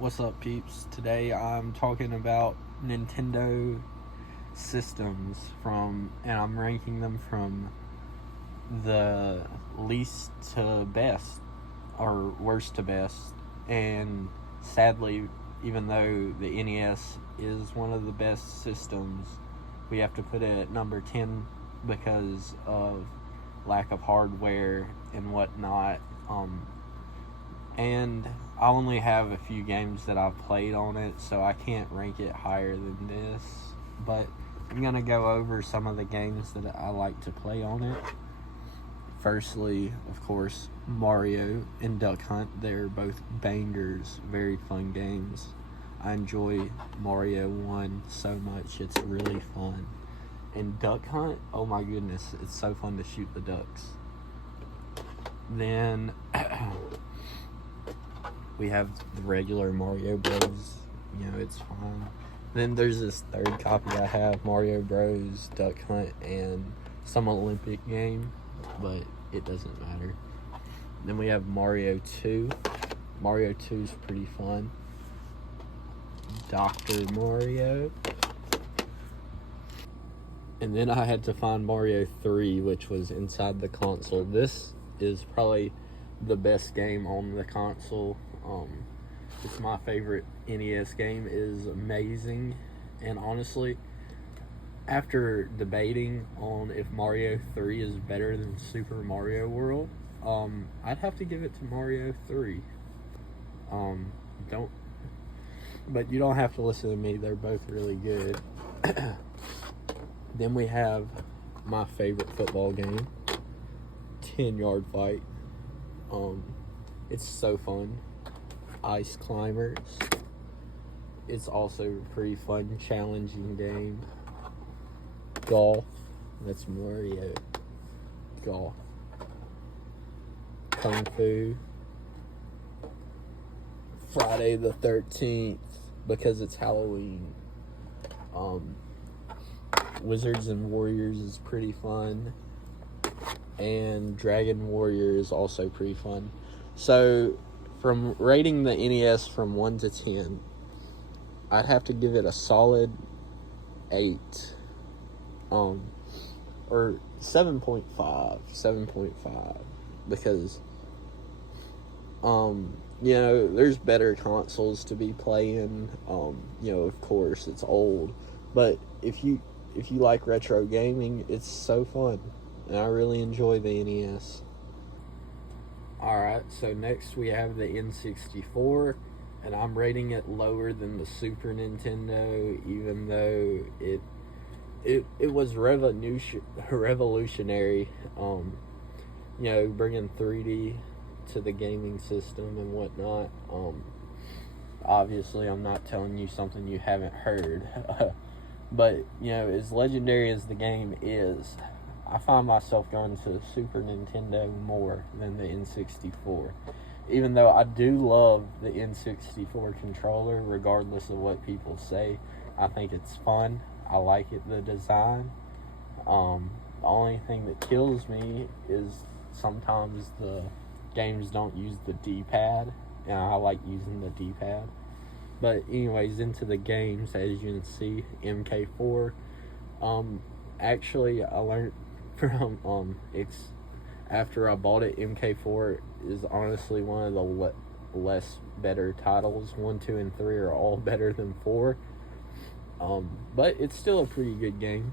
What's up, peeps? Today I'm talking about Nintendo systems and I'm ranking them from the least to best, or worst to best. And sadly, even though the NES is one of the best systems, we have to put it at number 10 because of lack of hardware and whatnot. And I only have a few games that I've played on it, so I can't rank it higher than this. But I'm going to go over some of the games that I like to play on it. Firstly, of course, Mario and Duck Hunt. They're both bangers, very fun games. I enjoy Mario 1 so much, it's really fun. And Duck Hunt, oh my goodness, it's so fun to shoot the ducks. Then we have the regular Mario Bros. It's fine. Then there's this third copy I have, Mario Bros, Duck Hunt, and some Olympic game, but it doesn't matter. Then we have Mario 2. Mario 2 is pretty fun. Dr. Mario. And then I had to find Mario 3, which was inside the console. This is probably the best game on the console. It's my favorite NES game. It is amazing, and honestly, after debating on if Mario 3 is better than Super Mario World, I'd have to give it to Mario 3. But you don't have to listen to me. They're both really good. Then we have my favorite football game, 10-Yard Fight. It's so fun. Ice Climbers. It's also a pretty fun, challenging game. Golf. That's Mario. Golf. Kung Fu. Friday the 13th, because it's Halloween. Wizards and Warriors is pretty fun. And Dragon Warrior is also pretty fun. So, from rating the NES from 1 to 10, I'd have to give it a solid 8. Or 7.5. 7.5. Because, there's better consoles to be playing. Of course, it's old. But if you like retro gaming, it's so fun. And I really enjoy the NES. Alright, so next we have the N64, and I'm rating it lower than the Super Nintendo, even though it was revolutionary, bringing 3D to the gaming system and whatnot. Obviously, I'm not telling you something you haven't heard, but, as legendary as the game is, I find myself going to Super Nintendo more than the N64. Even though I do love the N64 controller, regardless of what people say, I think it's fun. I like it, the design. The only thing that kills me is sometimes the games don't use the D-pad, and I like using the D-pad. But anyways, into the games, as you can see, MK4. Actually, I learned from it's after I bought it, MK4 is honestly one of the less better titles. 1, 2, and 3 are all better than 4. But it's still a pretty good game.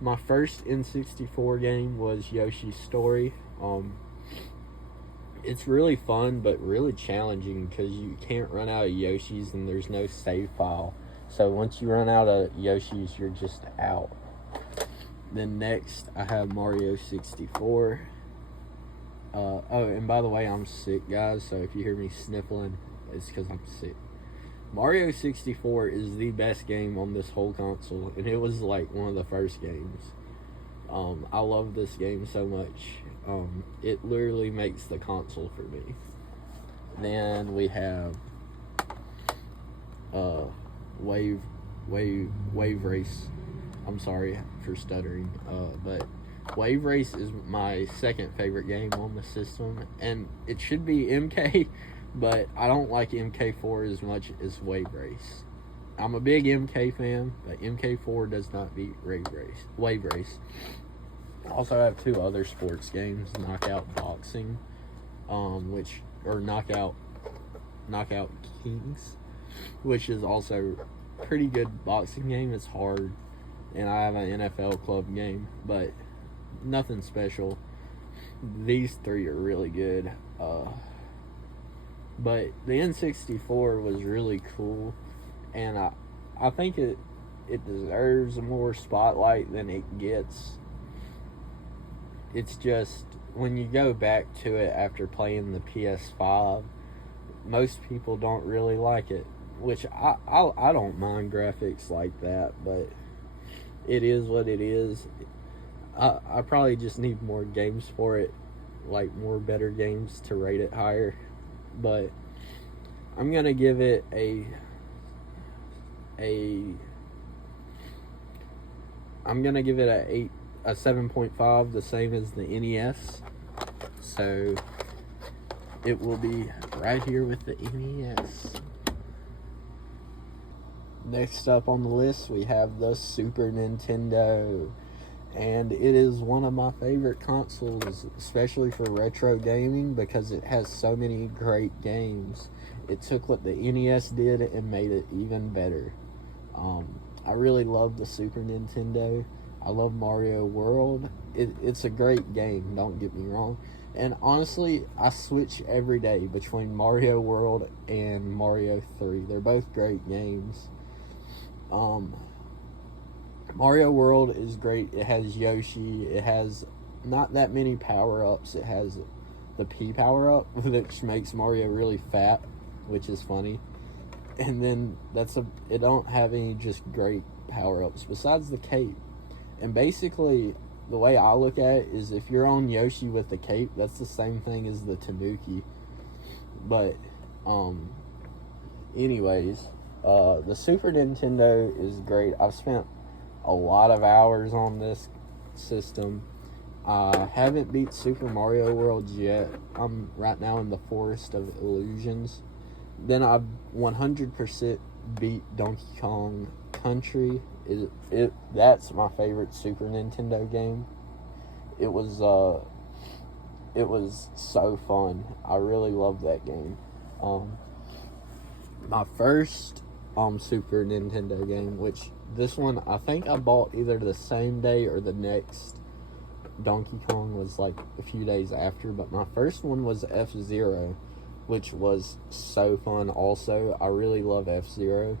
My first N64 game was Yoshi's Story. It's really fun, but really challenging because you can't run out of Yoshis and there's no save file. So once you run out of Yoshis, you're just out. Then next, I have Mario 64. And by the way, I'm sick, guys, so if you hear me sniffling, it's because I'm sick. Mario 64 is the best game on this whole console, and it was like one of the first games. I love this game so much. It literally makes the console for me. Then we have Wave Race. I'm sorry for stuttering, but Wave Race is my second favorite game on the system, and it should be MK, but I don't like MK4 as much as Wave Race. I'm a big MK fan, but MK4 does not beat Wave Race. I also have two other sports games, Knockout Boxing, Knockout Kings, which is also a pretty good boxing game. It's hard, and I have an NFL club game, but nothing special. These three are really good. But the N64 was really cool, and I think it deserves more spotlight than it gets. It's just when you go back to it after playing the PS5, most people don't really like it, which I don't mind graphics like that, but it is what it is. I probably just need more games for it, like more better games to rate it higher. But I'm gonna give it a 7.5, the same as the NES. So it will be right here with the NES. Next up on the list, we have the Super Nintendo. And it is one of my favorite consoles, especially for retro gaming, because it has so many great games. It took what the NES did and made it even better. I really love the Super Nintendo. I love Mario World. It's a great game, don't get me wrong. And honestly, I switch every day between Mario World and Mario 3. They're both great games. Mario World is great. It has Yoshi. It has not that many power-ups. It has the P power-up, which makes Mario really fat, which is funny. And then it don't have any just great power-ups besides the cape. And basically, the way I look at it is if you're on Yoshi with the cape, that's the same thing as the Tanuki. But, anyways, the Super Nintendo is great. I've spent a lot of hours on this system. I haven't beat Super Mario World yet. I'm right now in the Forest of Illusions. Then I've 100% beat Donkey Kong Country. That's my favorite Super Nintendo game. It was so fun. I really loved that game. My first Super Nintendo game, which this one I think I bought either the same day or the next. Donkey Kong was like a few days after, but my first one was F-Zero, which was so fun also. I really love F-Zero.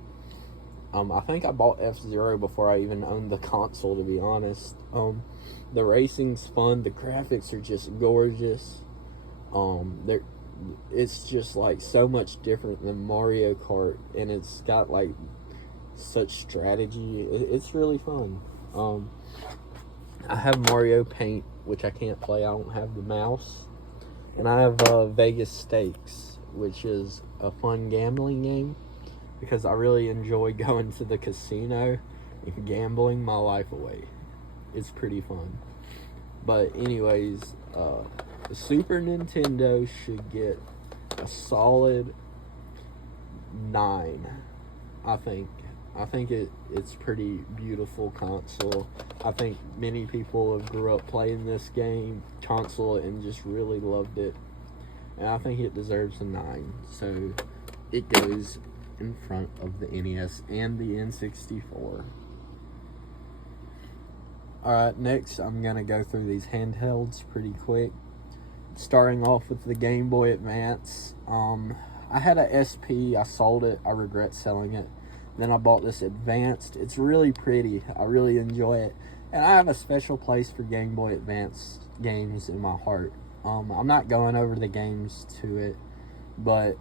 I think I bought F-Zero before I even owned the console, to be honest. The racing's fun. The graphics are just gorgeous. It's just like so much different than Mario Kart, and it's got like such strategy. It's really fun. I have Mario Paint, which I can't play. I don't have the mouse. And I have Vegas Stakes, which is a fun gambling game because I really enjoy going to the casino and gambling my life away. It's pretty fun. But anyways, the Super Nintendo should get a solid 9, I think. I think it's pretty beautiful console. I think many people have grew up playing this console and just really loved it. And I think it deserves a 9. So it goes in front of the NES and the N64. Alright, next I'm going to go through these handhelds pretty quick. Starting off with the Game Boy Advance. I had a SP. I sold it. I regret selling it. Then I bought this Advanced. It's really pretty. I really enjoy it. And I have a special place for Game Boy Advance games in my heart. I'm not going over the games to it, but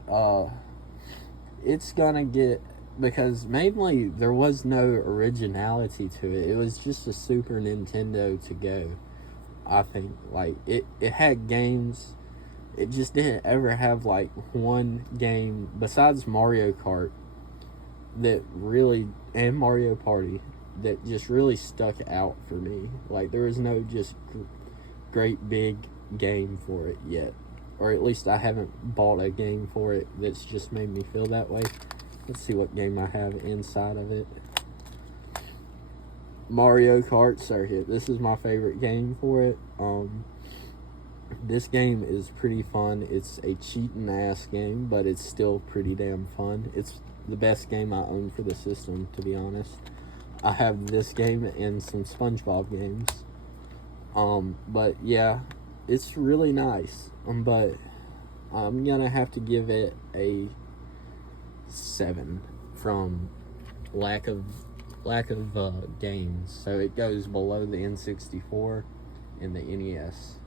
it's gonna get, because mainly there was no originality to it. It was just a Super Nintendo to go. I think like it had games. It just didn't ever have like one game besides Mario Kart that really, and Mario Party, that just really stuck out for me. Like there was no just great big game for it yet. or at least I haven't bought a game for it that's just made me feel that way. Let's see what game I have inside of it. Mario Kart Circuit. This is my favorite game for it. This game is pretty fun. It's a cheating ass game, but it's still pretty damn fun. It's the best game I own for the system, to be honest. I have this game and some SpongeBob games. But yeah, it's really nice. But I'm gonna have to give it a 7 from lack of games. So it goes below the N64 and the NES.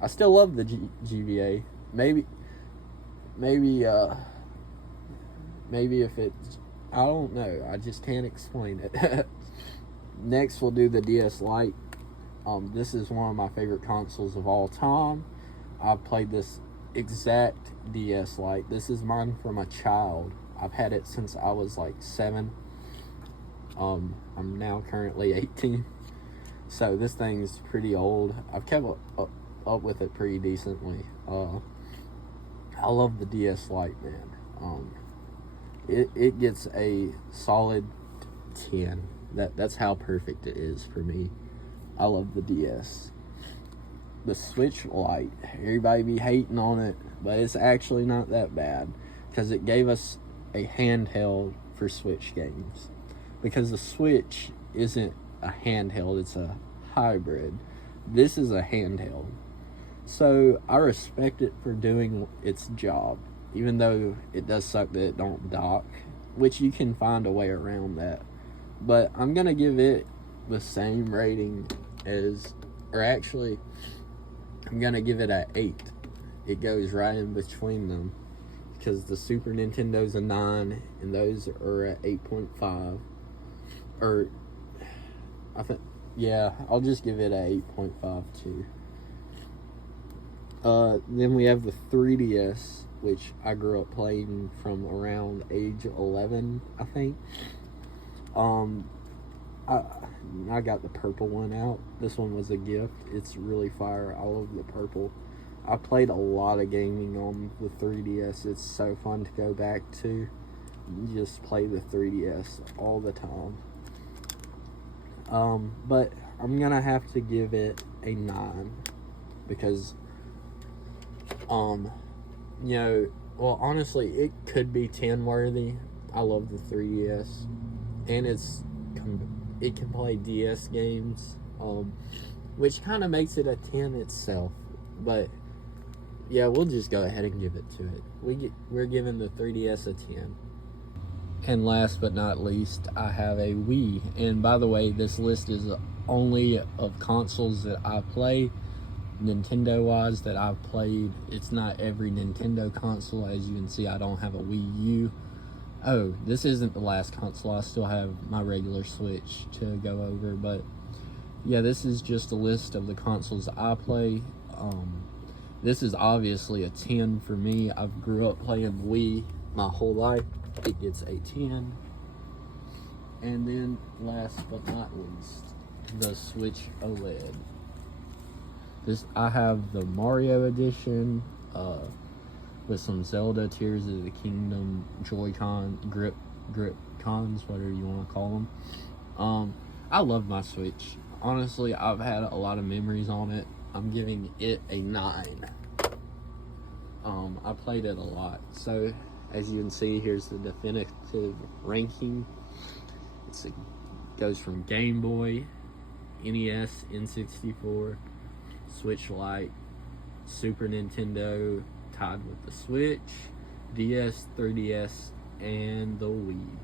I still love the GBA. Maybe if it's, I don't know. I just can't explain it. Next, we'll do the DS Lite. This is one of my favorite consoles of all time. I've played this exact DS Lite. This is mine from a child. I've had it since I was like 7. I'm now currently 18. So this thing's pretty old. I've kept up with it pretty decently. I love the DS Lite, man. It gets a solid 10. That's how perfect it is for me. I love the DS. The Switch Lite, everybody be hating on it, but it's actually not that bad, because it gave us a handheld for Switch games. Because the Switch isn't a handheld, it's a hybrid. This is a handheld. So I respect it for doing its job, even though it does suck that it don't dock, which you can find a way around that. But I'm gonna give it the same rating as, or actually, I'm gonna give it an 8. It goes right in between them, because the Super Nintendo's a 9, and those are at 8.5. Or, I think, yeah, I'll just give it a 8.5 too. Then we have the 3DS, which I grew up playing from around age 11, I think. I got the purple one out. This one was a gift. It's really fire. I love the purple. I played a lot of gaming on the 3DS. It's so fun to go back to. Just play the 3DS all the time. But I'm gonna have to give it a 9, because you know, well, honestly, it could be 10 worthy. I love the 3DS, and it can play DS games, which kind of makes it a 10 itself. But yeah, we'll just go ahead and give it to it. We're giving the 3DS a 10. And last but not least, I have a Wii. And by the way, this list is only of consoles that I play, Nintendo-wise, that I've played. It's not every Nintendo console. As you can see, I don't have a Wii U. Oh, this isn't the last console. I still have my regular Switch to go over. But yeah, this is just a list of the consoles I play. This is obviously a 10 for me. I've grew up playing Wii my whole life. It gets a 10. And then last but not least, the Switch OLED. I have the Mario edition, with some Zelda, Tears of the Kingdom, Joy-Con, grip cons, whatever you want to call them. I love my Switch. Honestly, I've had a lot of memories on it. I'm giving it a 9. I played it a lot. So, as you can see, here's the definitive ranking. It goes from Game Boy, NES, N64, Switch Lite, Super Nintendo, tied with the Switch, DS, 3DS, and the Wii.